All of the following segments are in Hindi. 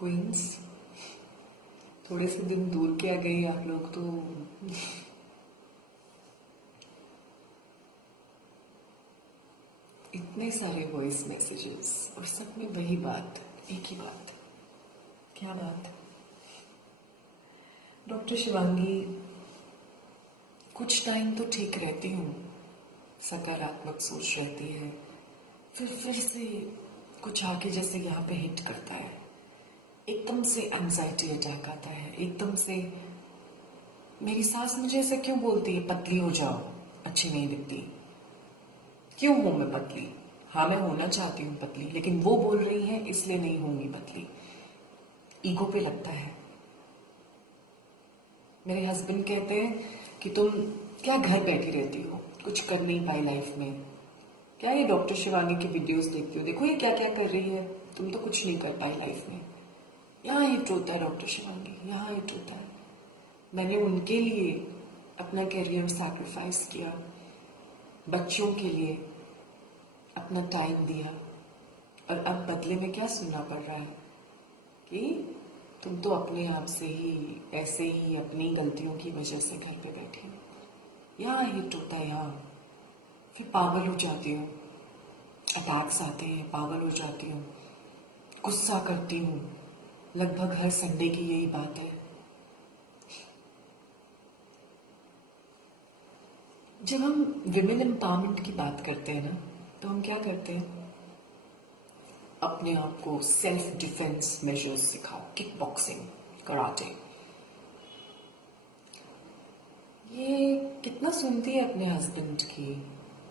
क्वींस, थोड़े से दिन दूर क्या गई आप लोग तो। इतने सारे वॉइस मैसेजेस और सब में वही बात, एक ही बात। क्या बात? डॉक्टर शिवांगी, कुछ टाइम तो ठीक रहती हूँ, सकारात्मक सोच रहती है, फिर से कुछ आके जैसे यहाँ पे हिट करता है, एकदम से एंजाइटी अटैक आता है, एकदम से। मेरी सास मुझे ऐसा क्यों बोलती है, पतली हो जाओ, अच्छी नहीं दिखती। क्यों हूं मैं पतली? हाँ, मैं होना चाहती हूँ पतली, लेकिन वो बोल रही है इसलिए नहीं होंगी पतली। ईगो पे लगता है। मेरे हस्बैंड कहते हैं कि तुम क्या घर बैठी रहती हो, कुछ कर नहीं पाई लाइफ में, क्या ये डॉक्टर शिवानी की वीडियोस देखती हो, देखो ये क्या क्या कर रही है, तुम तो कुछ नहीं कर पाई लाइफ में। यहाँ हिट होता है डॉक्टर शिवानी, यहाँ हिट होता है। मैंने उनके लिए अपना करियर सैक्रिफाइस किया, बच्चों के लिए अपना टाइम दिया, और अब बदले में क्या सुनना पड़ रहा है कि तुम तो अपने आप से ही ऐसे ही अपनी गलतियों की वजह से घर पे बैठी हो। यहाँ हिट होता है, यहाँ फिर पागल हो जाती हूँ, अटैक्स आते हैं, पागल हो जाती हूँ, गुस्सा करती हूँ। लगभग हर संडे की यही बात है। जब हम विमेन एम्पावरमेंट की बात करते हैं ना, तो हम क्या करते हैं, अपने आप को सेल्फ डिफेंस मेजर्स सिखाओ, किक बॉक्सिंग, कराटे। ये कितना सुनती है अपने हस्बैंड की,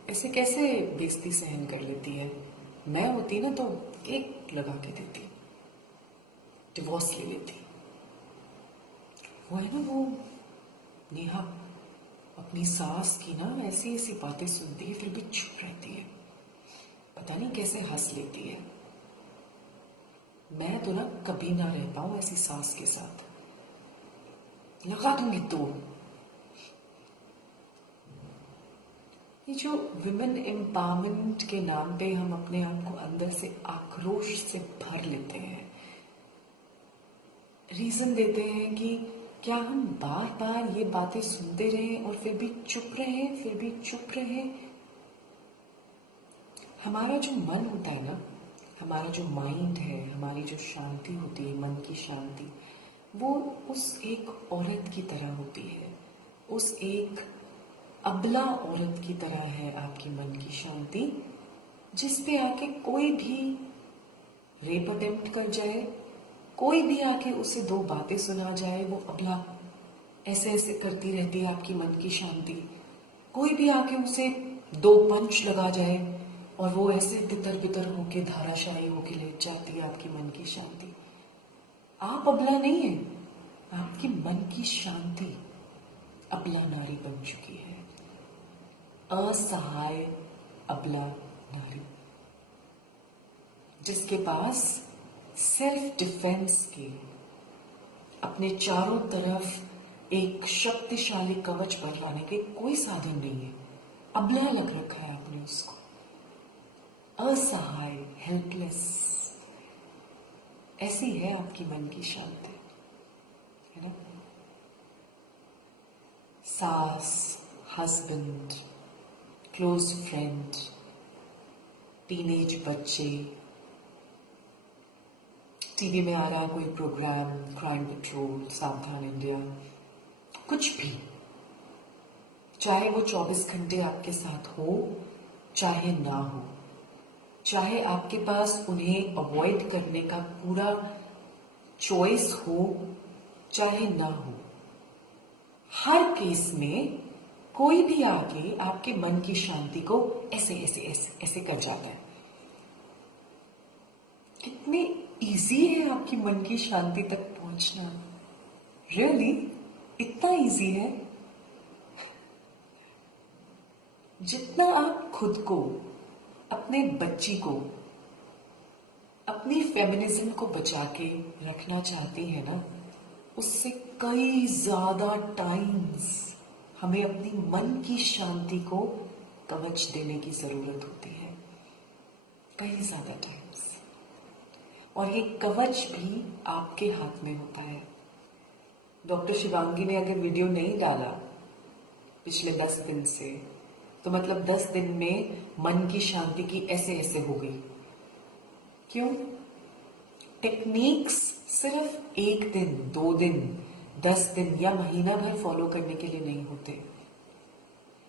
ऐसे कैसे बेइज्जती सहन कर लेती है। मैं होती ना तो केक लगा के देती, डिवोर्स ले लेती। वो है ना वो नेहा, अपनी सास की ना ऐसी ऐसी बातें सुनती है फिर भी चुप रहती है, पता नहीं कैसे हंस लेती है। मैं तो ना कभी ना रह पाऊं ऐसी सास के साथ, लगा दूंगी तो। ये जो विमेन एम्पावरमेंट के नाम पे हम अपने आप को अंदर से आक्रोश से भर लेते हैं, रीजन देते हैं कि क्या हम बार बार ये बातें सुनते रहें और फिर भी चुप रहें, फिर भी चुप रहें। हमारा जो मन होता है ना, हमारा जो माइंड है, हमारी जो शांति होती है, मन की शांति, वो उस एक औरत की तरह होती है, उस एक अबला औरत की तरह है आपकी मन की शांति, जिस पे आके कोई भी रेप अटेम्प्ट कर जाए, कोई भी आके उसे दो बातें सुना जाए, वो अबला ऐसे ऐसे करती रहती है आपकी मन की शांति। कोई भी आके उसे दो पंच लगा जाए और वो ऐसे तितर बितर होके धाराशायी होके लेट जाती है आपकी मन की शांति। आप अबला नहीं है, आपकी मन की शांति अबला नारी बन चुकी है, असहाय अबला नारी, जिसके पास सेल्फ डिफेंस के अपने चारों तरफ एक शक्तिशाली कवच बनवाने के कोई साधन नहीं है। अबला लग रखा है आपने उसको, असहाय, हेल्पलेस। ऐसी है आपकी मन की शांति, है ना। सास, हस्बैंड, क्लोज फ्रेंड, टीनेज बच्चे, टीवी में आ रहा कोई प्रोग्राम, क्राइम पेट्रोल, सावधान इंडिया, कुछ भी, चाहे वो 24 घंटे आपके साथ हो चाहे ना हो, चाहे आपके पास उन्हें अवॉइड करने का पूरा चॉइस हो चाहे ना हो, हर केस में कोई भी आके आपके मन की शांति को ऐसे ऐसे ऐसे ऐसे कर जाता है। कितने इजी है आपकी मन की शांति तक पहुंचना, रियली इतना इजी है। जितना आप खुद को, अपने बच्ची को, अपनी फेमिनिज्म को बचा के रखना चाहती है ना, उससे कई ज्यादा टाइम्स हमें अपनी मन की शांति को कवच देने की जरूरत होती है, कई ज्यादा टाइम्स। और ये कवच भी आपके हाथ में होता है। डॉक्टर शिवांगी ने अगर वीडियो नहीं डाला पिछले 10 दिन से, तो मतलब 10 दिन में मन की शांति की ऐसे ऐसे हो गई। क्यों? टेक्निक्स सिर्फ 1 दिन, 2 दिन, 10 दिन या महीना भर फॉलो करने के लिए नहीं होते।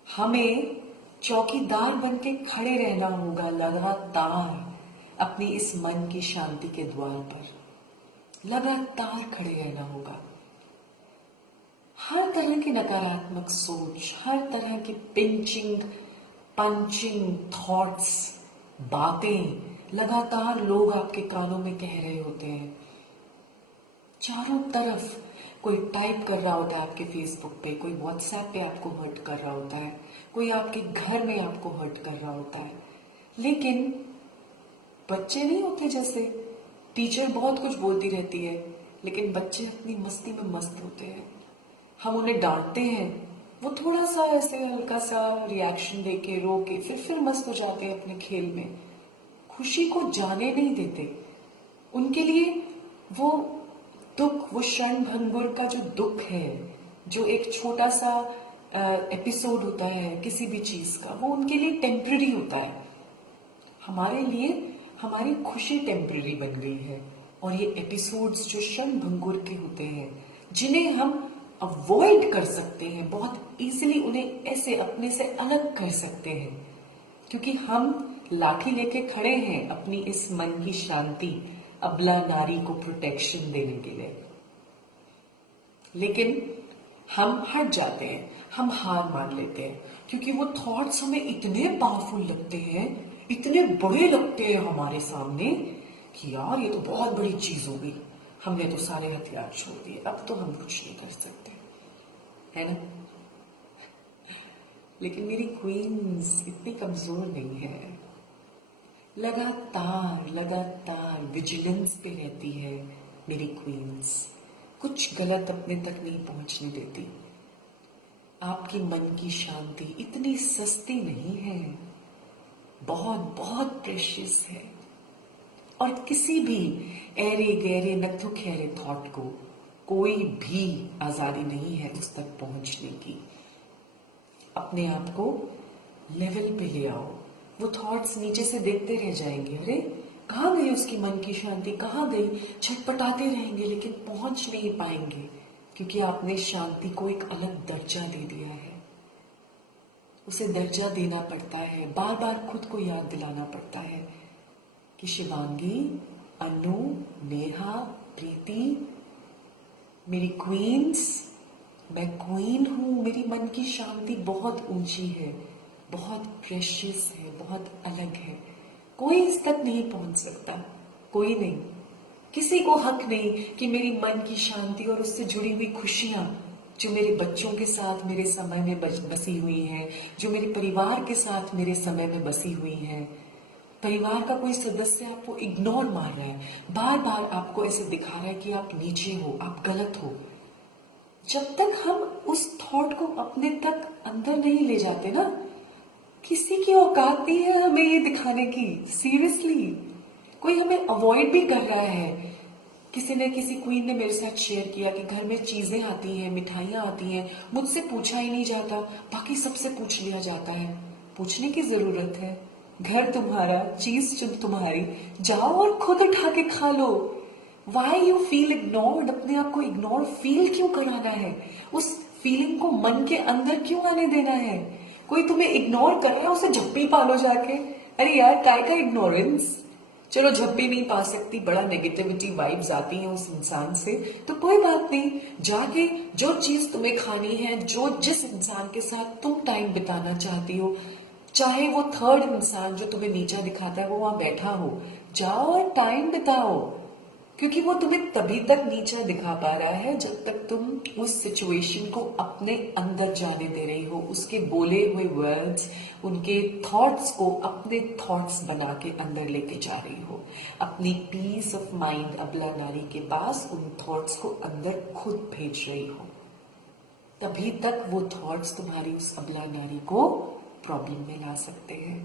हमें चौकीदार बन के खड़े रहना होगा लगातार अपनी इस मन की शांति के द्वार पर, लगातार खड़े रहना होगा। हर तरह की नकारात्मक सोच, हर तरह की पिंचिंग पंचिंग थॉट्स, बातें लगातार लोग आपके कानों में कह रहे होते हैं। चारों तरफ कोई टाइप कर रहा होता है आपके फेसबुक पे, कोई व्हाट्सएप पे आपको हर्ट कर रहा होता है, कोई आपके घर में आपको हर्ट कर रहा होता है। लेकिन बच्चे नहीं होते जैसे, टीचर बहुत कुछ बोलती रहती है लेकिन बच्चे अपनी मस्ती में मस्त होते हैं। हम उन्हें डांटते हैं, वो थोड़ा सा ऐसे हल्का सा रिएक्शन देके रो के फिर मस्त हो जाते हैं अपने खेल में, खुशी को जाने नहीं देते। उनके लिए वो दुख, वो क्षण भंगुर का जो दुख है, जो एक छोटा सा एपिसोड होता है किसी भी चीज का, वो उनके लिए टेम्पररी होता है। हमारे लिए हमारी खुशी टेम्पररी बन गई है। और ये एपिसोड्स जो क्षण भंगुर के होते हैं, जिन्हें हम अवॉइड कर सकते हैं, बहुत इजीली उन्हें ऐसे अपने से अलग कर सकते हैं, क्योंकि हम लाठी लेके खड़े हैं अपनी इस मन की शांति, अबला नारी को प्रोटेक्शन देने के लिए। लेकिन हम हट जाते हैं, हम हार मान लेते हैं, क्योंकि वो थॉट्स हमें इतने पावरफुल लगते हैं, इतने बड़े लगते हैं हमारे सामने कि यार ये तो बहुत बड़ी चीज हो गई, हमने तो सारे हथियार छोड़ दिए, अब तो हम कुछ नहीं कर सकते, है ना। लेकिन मेरी क्वींस इतनी कमजोर नहीं है, लगातार लगातार विजिलेंस पे रहती है मेरी क्वींस, कुछ गलत अपने तक नहीं पहुंचने देती। आपकी मन की शांति इतनी सस्ती नहीं है, बहुत बहुत प्रेशियस है। और किसी भी ऐरे गहरे नथु खैरे थॉट को कोई भी आजादी नहीं है उस तक पहुंचने की। अपने आप को लेवल पे ले आओ। वो थॉट्स नीचे से देखते रह जाएंगे, अरे कहाँ गई उसकी मन की शांति, कहाँ गई, छटपटाते रहेंगे लेकिन पहुंच नहीं पाएंगे, क्योंकि आपने शांति को एक अलग दर्जा दे दिया है। उसे दर्जा देना पड़ता है, बार बार खुद को याद दिलाना पड़ता है कि शिवांगी, अनु, नेहा, प्रीति, मेरी क्वींस, मैं क्वीन हूं, मेरी मन की शांति बहुत ऊंची है, बहुत प्रेशियस है, बहुत अलग है। कोई इस तक नहीं पहुंच सकता, कोई नहीं। किसी को हक नहीं कि मेरी मन की शांति और उससे जुड़ी हुई खुशियां जो मेरे बच्चों के साथ मेरे समय में बसी हुई हैं, जो मेरे परिवार के साथ मेरे समय में बसी हुई हैं। परिवार का कोई सदस्य आपको इग्नोर मार रहा है, बार बार आपको ऐसे दिखा रहा है कि आप नीचे हो, आप गलत हो। जब तक हम उस थॉट को अपने तक अंदर नहीं ले जाते ना, किसी की औकात नहीं है हमें ये दिखाने की। सीरियसली कोई हमें अवॉइड भी कर रहा है। किसी ने, किसी क्वीन ने मेरे साथ शेयर किया कि घर में चीजें आती हैं, मिठाइयां आती हैं, मुझसे पूछा ही नहीं जाता, बाकी सबसे पूछ लिया जाता है। पूछने की जरूरत है, घर तुम्हारा, चीज तुम्हारी, जाओ और खुद उठा के खा लो। वाई यू फील इग्नोर्ड, अपने आप को इग्नोर फील क्यों कराना है, उस फीलिंग को मन के अंदर क्यों आने देना है। कोई तुम्हें इग्नोर कर रहा है, उसे झप्पी पालो जाके। अरे यार काय का इग्नोरेंस। चलो झप्पी नहीं पा सकती, बड़ा नेगेटिविटी वाइब्स आती हैं उस इंसान से, तो कोई बात नहीं, जाके जो चीज तुम्हें खानी है, जो जिस इंसान के साथ तुम टाइम बिताना चाहती हो, चाहे वो थर्ड इंसान जो तुम्हें नीचा दिखाता है वो वहां बैठा हो, जाओ और टाइम बिताओ। क्योंकि वो तुम्हें तभी तक नीचा दिखा पा रहा है जब तक तुम उस सिचुएशन को अपने अंदर जाने दे रही हो, उसके बोले हुए वर्ड्स, उनके थॉट्स को अपने थॉट्स बना के अंदर लेके जा रही हो। अपनी पीस ऑफ माइंड अबला नारी के पास उन थॉट्स को अंदर खुद भेज रही हो। तभी तक वो थॉट्स तुम्हारी उस अबला नारी को प्रॉब्लम में ला सकते हैं।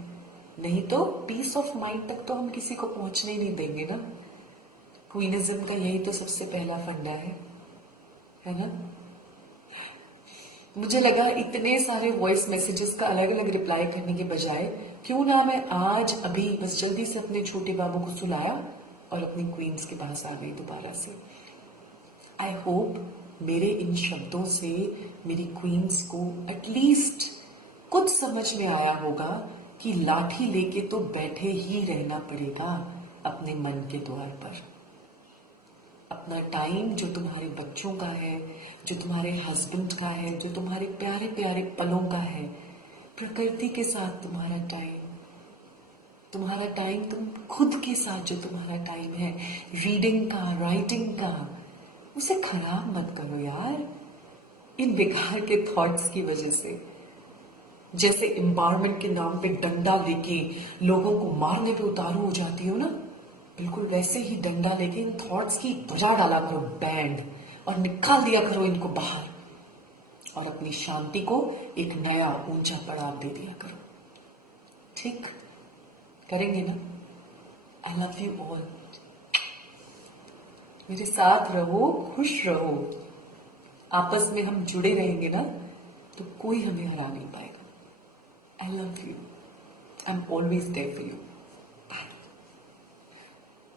नहीं तो पीस ऑफ माइंड तक तो हम किसी को पहुंचने नहीं देंगे ना। क्वीनिज्म का यही तो सबसे पहला फंडा है ना? मुझे लगा इतने सारे वॉइस मैसेजेस का अलग अलग रिप्लाई करने के बजाय क्यों ना मैं आज अभी बस जल्दी से अपने छोटे बाबू को सुलाया और अपनी क्वींस के पास आ गई दोबारा से। आई होप मेरे इन शब्दों से मेरी क्वींस को एटलीस्ट कुछ समझ में आया होगा कि लाठी लेके तो बैठे ही रहना पड़ेगा अपने मन के द्वार पर। अपना टाइम जो तुम्हारे बच्चों का है, जो तुम्हारे हस्बैंड का है, जो तुम्हारे प्यारे प्यारे पलों का है, प्रकृति के साथ तुम्हारा टाइम तुम खुद के साथ जो तुम्हारा टाइम है, रीडिंग का, राइटिंग का, उसे खराब मत करो यार इन बेकार के थॉट्स की वजह से। जैसे एम्पावरमेंट के नाम पे डंडा लेके लोगों को मारने पे उतारू हो जाती हो ना, बिल्कुल वैसे ही डंडा लेके इन थॉट्स की बजा डाला करो बैंड और निकाल दिया करो इनको बाहर और अपनी शांति को एक नया ऊंचा पड़ाव दे दिया करो। ठीक करेंगे ना? आई लव यू ऑल। मेरे साथ रहो, खुश रहो। आपस में हम जुड़े रहेंगे ना तो कोई हमें हरा नहीं पाएगा। I love you. I am always there for you.